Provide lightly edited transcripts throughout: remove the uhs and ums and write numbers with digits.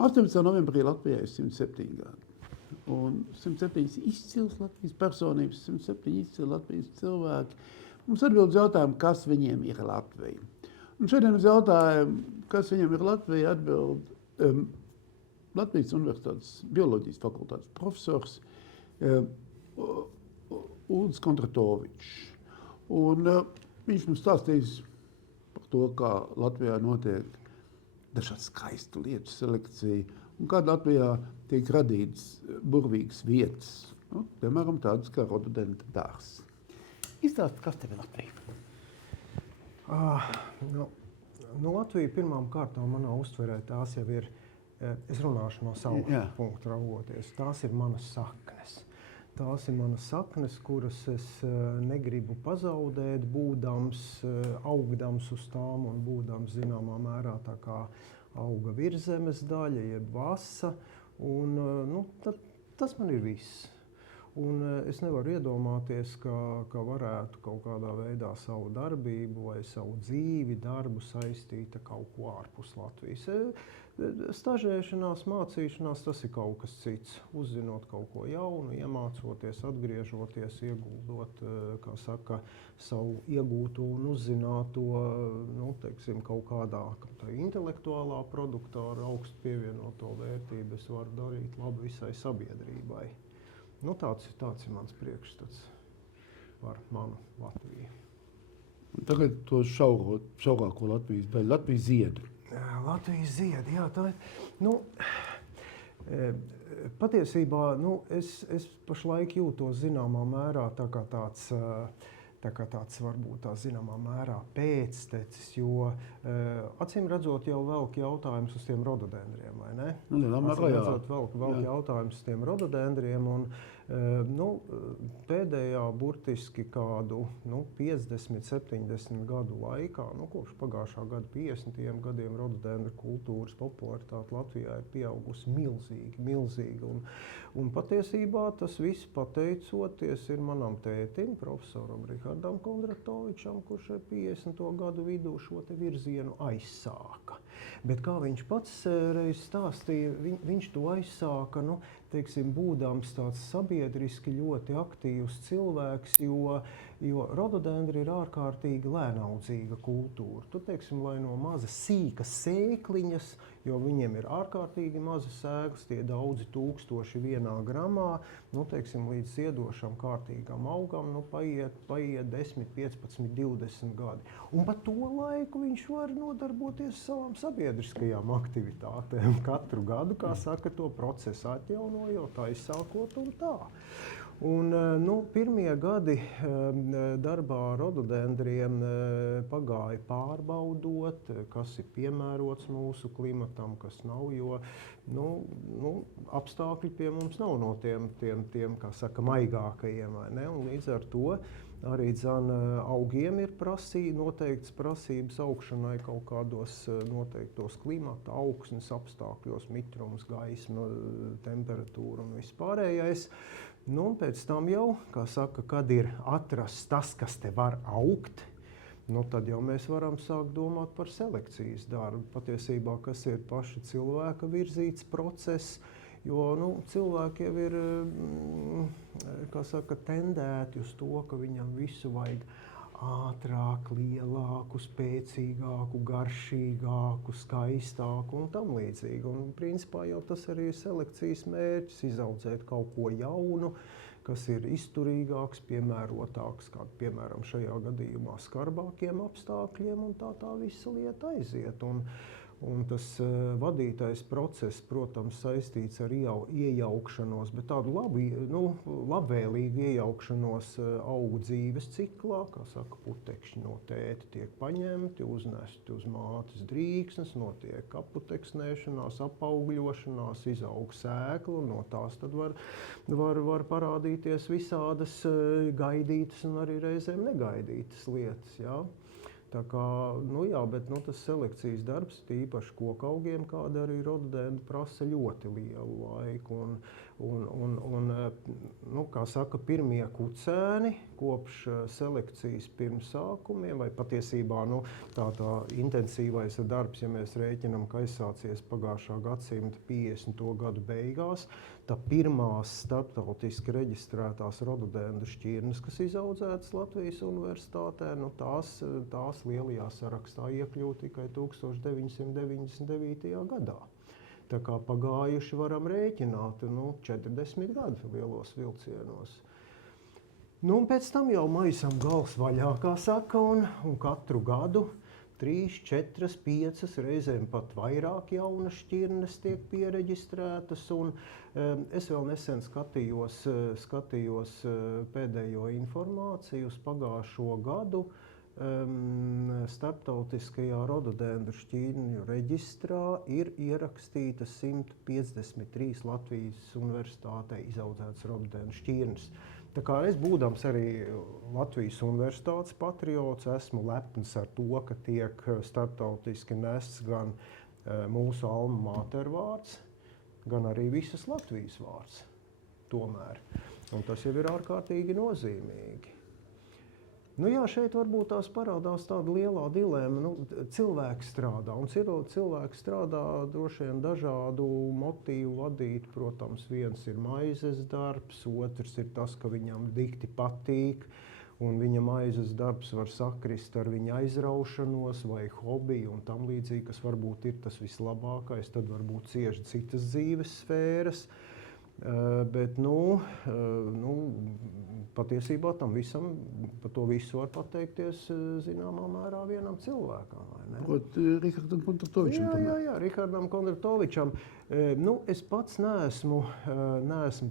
18. novembrī Latvijā ir 107 gadi. Un 107 izcils Latvijas personības, 107 izcili Latvijas cilvēki. Mums atbild jautājumu, kas viņiem ir Latvija. Un šodien uz jautājumu, kas viņiem ir Latvija, atbild Latvijas Universitātes bioloģijas fakultātes profesors Uldis Kondratovičs. Un viņš mums stāstīs par to, kā Latvijā notiek dažādu skaistu lietu selekcija un kā Latvijā tiek radītas burvīgas vietas, piemēram, tādas kā rododendra dārzs. Izstāst, kas tev ir Latvija? Latvija pirmām kārtām manā uztverē tās jau ir, es runāšu no savu punktu raugoties, tās ir manas saknes. Tās ir manas saknes, kuras es negribu pazaudēt, būdams, augdams uz tām un būdams zināmā mērā tā kā auga virszemes daļa, jeb vasa. Un, tas man ir viss. Un es nevaru iedomāties, ka varētu kaut kādā veidā savu darbību vai savu dzīvi, darbu saistīt ar kaut ko ārpus Latvijas. Stažēšanās, mācīšanās, tas ir kaut kas cits. Uzzinot kaut ko jaunu, iemācoties, atgriežoties, ieguldot, kā saka, savu iegūto un uzzināto, kaut kādā intelektuālā produktā ar augstu pievienoto vērtību, es varu darīt labu visai sabiedrībai. Tāds ir mans priekšstats par manu Latviju. Tagad to šaurāko Latvijas daļu, Latvijas ziedu. Latvijas ziedi, jā, tā ir. Patiesībā, es pašlaik jūtos zināmā mērā tāds varbūt tā zināmā mērā pēctecis, jo acīm redzot jau velk jautājums uz tiem rododendriem, vai ne? Acīm redzot velk jautājums uz tiem rododendriem un pēdējā burtiski kādu 50-70 gadu laikā, kopš pagājušā gada 50. gadiem rododendru kultūras popularitāte Latvijā ir pieaugusi milzīgi. Un patiesībā tas viss pateicoties ir manam tētim, profesoram Rihardam Kondratovičam, kurš 50. gadu vidū šo te virzienu aizsāka. Bet kā viņš pats reiz stāstīja, viņš to aizsāka, būdams tāds sabiedriski ļoti aktīvs cilvēks, jo rododendri ir ārkārtīgi lēnaudzīga kultūra. Tu, lai no maza sīka sēkliņas, jo viņiem ir ārkārtīgi maza sēklas, tie daudzi tūkstoši vienā gramā, līdz ziedošam kārtīgam augam, paiet 10, 15, 20 gadi. Un pa to laiku viņš var nodarboties savām sabiedriskajām aktivitātēm. Katru gadu, kā saka, to procesu atjaunojot, aizsākot un tā. Un, pirmie gadi darbā ar rododendriem pagāja pārbaudot, kas ir piemērots mūsu klimatam, kas nav, jo apstākļi pie mums nav no tiem kā saka, maigākajiem, vai ne? Un līdz ar to arī augiem ir noteikts prasības augšanai kaut kādos noteiktos klimata, augsnes apstākļos, mitrums, gaisma, temperatūra un vispārējais. Pēc tam jau, kā saka, kad ir atrasts tas, kas te var augt, tad jau mēs varam sākt domāt par selekcijas darbu. Patiesībā, kas ir paša cilvēka virzīts process, jo cilvēki jau ir, kā saka, tendēti uz to, ka viņam visu vajag ātrāk, lielāku, spēcīgāku, garšīgāku, skaistāku un tam līdzīgi. Un principā jau tas arī ir selekcijas mērķis, izaudzēt kaut ko jaunu, kas ir izturīgāks, piemērotāks, kā piemēram šajā gadījumā skarbākiem apstākļiem, un tā visa lieta aiziet. Un tas vadītais process, protams, saistīts ar iejaukšanos, bet tādu labvēlīgu iejaukšanos augu dzīves ciklā, kā saka, putekšņi no tēta tiek paņemti, uznesti uz mātes drīksnes, notiek aputeksnēšanās, apaugļošanās, izaug sēkla, un no tās tad var parādīties visādas gaidītas un arī reizēm negaidītas lietas, jā. Tā kā, bet tas selekcijas darbs, tīpaši kokaugiem, kāda arī rododendri prasa ļoti lielu laiku. Un kā saka, pirmie kucēni, kopš selekcijas pirmsākumiem, vai patiesībā tā intensīvais darbs, ja mēs rēķinām, ka aizsācies pagājušā gadsimta 50. gadu beigās, tā pirmās starptautiski reģistrētās rododendru šķirnes, kas izaudzētas Latvijas universitātē, tās lielajā sarakstā iekļūt tikai 1999. gadā. Tā kā pagājuši varam rēķināt 40 gadu lielos vilcienos. Un pēc tam jau maisam gals vaļā, kā saka, un katru gadu 3, 4, 5, reizēm pat vairāk jaunas šķirnes tiek piereģistrētas. Un, es vēl nesen skatījos pēdējo informāciju uz pagājušo gadu. Starptautiskajā rododendru šķirņu reģistrā ir ierakstītas 153 Latvijas universitātē izaudzētas rododendru šķirnes. Tā kā es, būdams arī Latvijas universitātes patriots, esmu lepns ar to, ka tiek starptautiski nests gan mūsu alma mater vārds, gan arī visas Latvijas vārds tomēr. Un tas jau ir ārkārtīgi nozīmīgi. Jā, šeit varbūt tās parādās tāda lielā dilēma. Cilvēki strādā, un cilvēki strādā droši vien dažādu motīvu vadīt. Protams, viens ir maizes darbs, otrs ir tas, ka viņam dikti patīk, un viņa maizes darbs var sakrist ar viņa aizraušanos vai hobiju un tam līdzīgi, kas varbūt ir tas vislabākais, tad varbūt cieši citas dzīves sfēras. Bet, patiesībā tam visam, par to visu var pateikties zināmā mērā vienam cilvēkam, vai ne? Rihardam Kondratovičam. Jā, Rihardam Kondratovičam. Es pats neesmu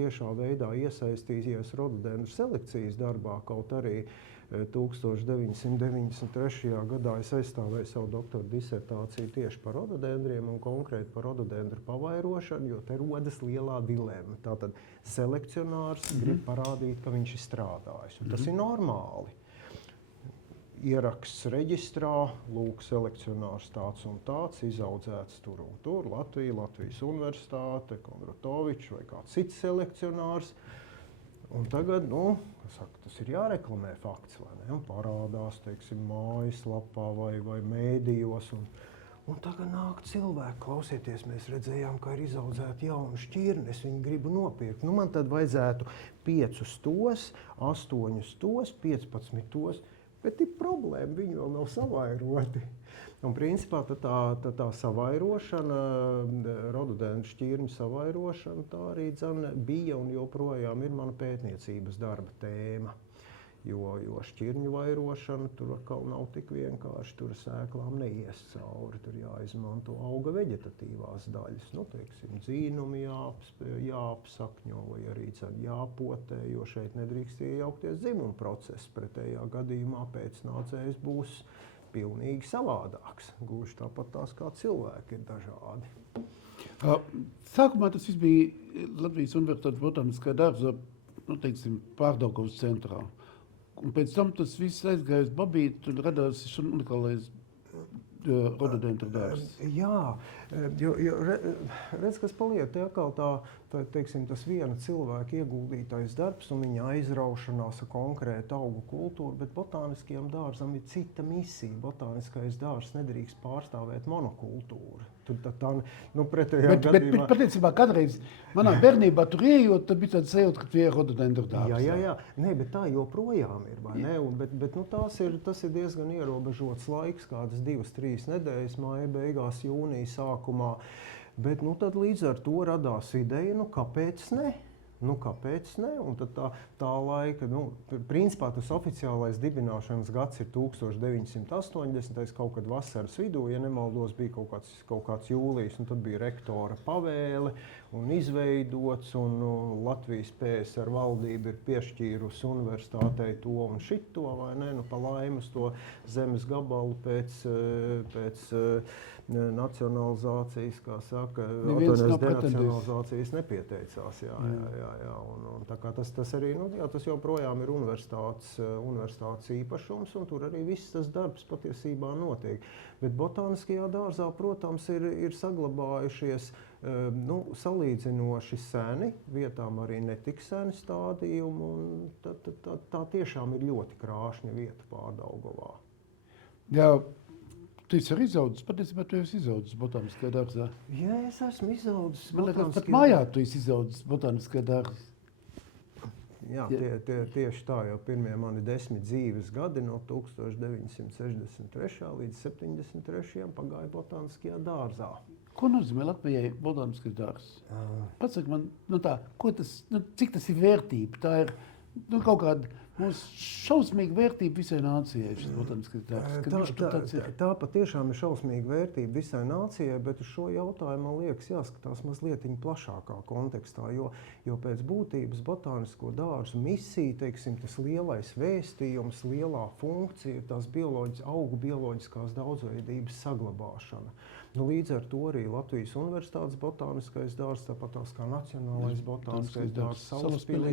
tiešā veidā iesaistījies rododendru selekcijas darbā, kaut arī 1993. gadā es aizstāvēju savu doktora disertāciju tieši par rododendriem un konkrēti par rododendru pavairošanu, jo te rodas lielā dilemma. Tātad selekcionārs grib parādīt, ka viņš ir strādājis. Tas ir normāli. Ieraksts reģistrā, lūk, selekcionārs tāds un tāds, izaudzēts tur un tur, Latvijas universitāte, Kondratovičs vai kāds cits selekcionārs. Un tagad, tas ir jāreklamē fakts, vai ne? Un parādās, teiksim, mājaslapā vai mēdījos. Un tagad nāk cilvēki, klausieties, mēs redzējām, ka ir izaudzēta jauna šķirne, es viņu gribu nopirkt. Man tad vajadzētu 5 tos, 8 tos, 15 tos, bet ir problēma, viņi vēl nav savairoti. Un principā tā savairošana, rododendru šķirņu savairošana, tā arī bija un joprojām ir mana pētniecības darba tēma. Jo šķirņu vairošana tur atkal nav tik vienkārši, tur sēklām neies cauri, tur jāizmanto auga veģetatīvās daļas. Teiksim, dzīnumi jāapsakņo vai arī jāpotē, jo šeit nedrīkst iejaukties dzimuma process. Pretējā gadījumā pēcnācējs būs pilnīgi savādāks. Gluži tāpat tās kā cilvēki ir dažādi. Sākumā tas viss bija Latvijas Universitātes botaniskā dārza, Pārdaugavas centrā. Un pēc tam tas viss aizgāja uz Babīti un radās šis unikālais rododendru dārzs. Jā, redz, kas paliek, te atkal tas viena cilvēka ieguldītais darbs un viņa aizraušanās ar konkrētu augu kultūru, bet botāniskajam dārzam ir cita misija. Botāniskais dārzs nedrīkst pārstāvēt monokultūru. Bet patiesībā kādreiz manā bērnībā tur ejot, tad bija tāds sajūta, ka tie ir rododendru dārzs. Jā. Nē, bet tā joprojām ir, vai ne? Bet tas ir diezgan ierobežots laiks, kādas 2-3 nedēļas, māja beigās, jūnija sākumā. Bet tad līdz ar to radās ideja, kāpēc ne? Kāpēc ne? Un tad tā laika, principā tas oficiālais dibināšanas gads ir 1980. Kaut kad vasaras vidū, ja nemaldos, bija kaut kāds jūlijas, un tad bija rektora pavēle un izveidots, un Latvijas PSR valdība ir piešķīrusi universitātei to un šito, vai ne? Pa laimas to zemes gabalu pēc nacionalizācijas, kā saka, denacionalizācijas nepieteicās. Jā. jā. Un tā kā tas arī, tas joprojām ir universitātes īpašums, un tur arī viss tas darbs patiesībā notiek. Bet botāniskajā dārzā, protams, ir saglabājušies salīdzinoši seni, vietām arī netik seni stādījumi, un tā tiešām ir ļoti krāšņa vieta Pārdaugavā. Jā, tu esi arī izaudzis, patiesībā tu esi izaudzis botāniskajā dārzā. Jā, es esmu izaudzis Man liekas, pat botāniskajā mājā tu esi izaudzis botāniskajā dārzā. Jā, tieši tā, jau pirmie mani 10 dzīves gadi no 1963. līdz 73. pagāja botāniskajā dārzā. Ko nozīmē Latvijai botāniskais dārzs? Pasaki man, cik tas ir vērtība? Tā ir kaut kāda mums šausmīga vērtība visai nācijai, šis botāniskais dārzs. Tā patiešām ir šausmīga vērtība visai nācijai, bet uz šo jautājumu, man liekas, jāskatās mazliet plašākā kontekstā, jo pēc būtības botānisko dārzu misija, teiksim, tas lielais vēstījums, lielā funkcija, tās augu bioloģiskās daudzveidības saglabāšana. Līdz ar to arī Latvijas Universitātes botāniskais dārzs, tāpat tās kā Nacionālais botāniskais dārzs Salaspilī,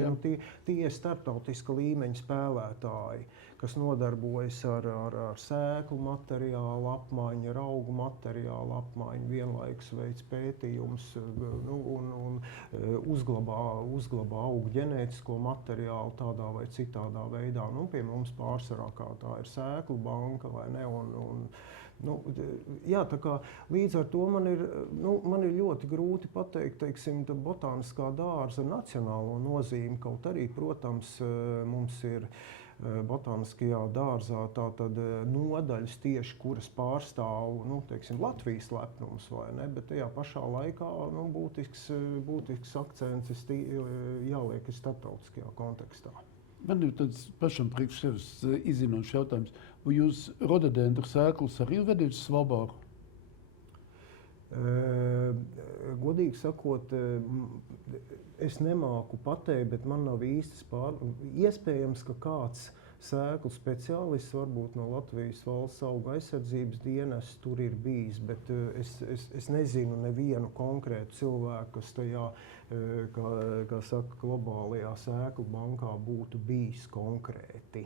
tie ir starptautiska līmeņa spēlētāji, kas nodarbojas ar sēklu materiālu apmaiņu, ar augu materiālu apmaiņu, vienlaikus veids pētījums un uzglabā augu ģenētisko materiālu tādā vai citādā veidā. Pie mums pārsvarā kā tā ir sēklu banka, vai ne? Tā kā līdz ar to man ir ļoti grūti pateikt, teiksim, botāniskā dārza nacionālo nozīmi, kaut arī, protams, mums ir botāniskajā dārzā tātad nodaļas tieši, kuras pārstāv, teiksim, Latvijas lepnums, vai ne, bet tajā pašā laikā, būtisks akcents jāliek ir starptautiskajā kontekstā. Man ir tāds pašam priekš sevis izzinošs jautājums. Vai jūs rododendru sēklas arī vedat uz Svalbāru? Godīgi sakot, es nemāku pateikt, bet man nav īstas iespējams, ka kāds sēklu speciālists, varbūt no Latvijas valsts auga aizsardzības dienas tur ir bijis, bet es nezinu nevienu konkrētu cilvēku, kas tajā, kā saka, globālajā sēklu bankā būtu bijis konkrēti.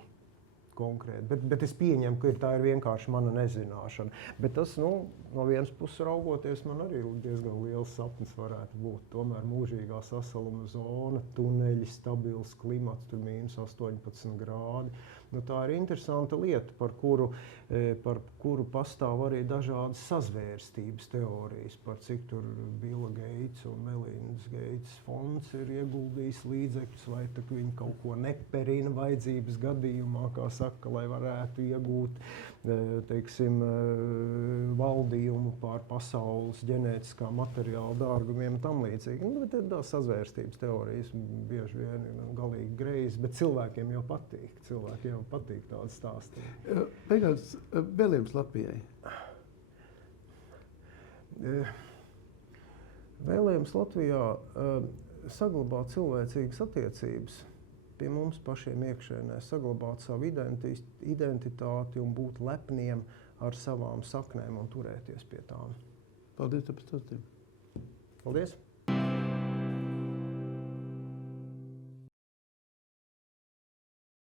Bet es pieņemu, ka tā ir vienkārši mana nezināšana. Bet tas, no vienas puses raugoties, man arī diezgan liels sapnis varētu būt. Tomēr mūžīgā sasaluma zona, tuneļi, stabils klimats, tur -18 grādi. Tā ir interesanta lieta, par kuru pastāv arī dažādas sazvērstības teorijas, par cik tur Billa Geits un Melindas Geits fonds ir ieguldījis līdzekļus, vai viņi kaut ko neperina vajadzības gadījumā, kā saka, lai varētu iegūt, teiksim, valdījumu pār pasaules ģenētiskā materiāla dārgumiem un tam līdzīgi. Bet tās sazvērstības teorijas bieži vien ir galīgi greizas, bet cilvēkiem jau patīk tādas stāsti. Beigās vēlējums Latvijai? Vēlējums Latvijā saglabāt cilvēcīgas attiecības pie mums pašiem iekšēnē, saglabāt savu identitāti un būt lepniem ar savām saknēm un turēties pie tām. Paldies par stāstījumu. Paldies!